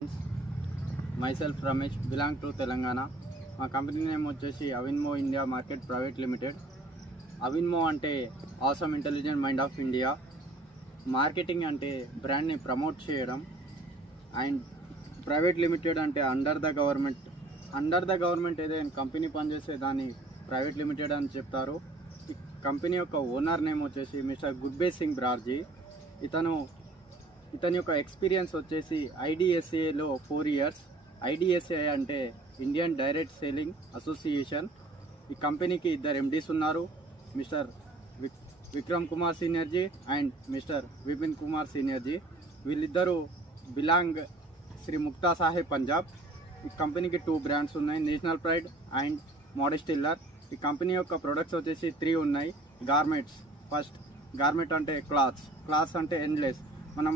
myself Ramesh, belong to Telangana. మా company name వచ్చేసి అవిన్మో India market private limited. అవిన్మో అంటే awesome intelligent mind of India. Marketing అంటే బ్రాండ్ని promote చేయడం. అండ్ ప్రైవేట్ లిమిటెడ్ అంటే అండర్ ద గవర్నమెంట్ ఏదైనా కంపెనీ పనిచేసే దాన్ని ప్రైవేట్ లిమిటెడ్ అని చెప్తారు. ఈ కంపెనీ యొక్క ఓనర్ నేమ్ వచ్చేసి మిస్టర్ గుర్బేజ్ సింగ్ బ్రార్జీ. ఇతని యొక్క ఎక్స్పీరియన్స్ వచ్చేసి IDSA లో 4 years. IDSA అంటే ఇండియన్ డైరెక్ట్ సేలింగ్ అసోసియేషన్. ఈ కంపెనీకి 2 MDs ఉన్నారు, మిస్టర్ విక్రమ్ కుమార్ సీనియర్జీ అండ్ మిస్టర్ విపిన్ కుమార్ సీనియర్జీ. వీళ్ళిద్దరూ బిలాంగ్ శ్రీ ముక్తా సాహెబ్ పంజాబ్. ఈ కంపెనీకి 2 brands ఉన్నాయి, నేషనల్ ప్రైడ్ అండ్ మోడెస్టిల్లర్. ఈ కంపెనీ యొక్క ప్రొడక్ట్స్ వచ్చేసి 3 ఉన్నాయి. గార్మెంట్స్, ఫస్ట్ గార్మెంట్ అంటే క్లాత్స్ అంటే ఎండ్లెస్. మనం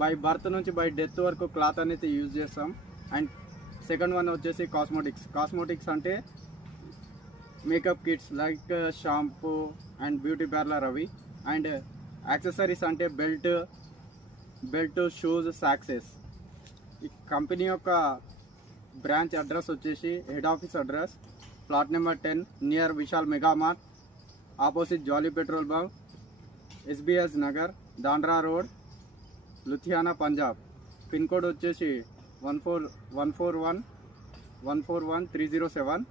బై బర్త్ నుంచి బై డెత్ వరకు క్లాత్ అనేది యూజ్ చేస్తాం. అండ్ సెకండ్ వన్ వచ్చేసి కాస్మోటిక్స్ అంటే makeup kits like shampoo and beauty parlour అవి. అండ్ యాక్సెసరీస్ అంటే బెల్ట్ షూస్ సాక్సెస్. ఈ కంపెనీ యొక్క బ్రాంచ్ అడ్రస్ వచ్చేసి head office address plot number 10 near Vishal Megamart, opposite jolly petrol bunk, SBS Nagar, Dandra road, Ludhiana Punjab. Pin code వచ్చేసి 1411 307.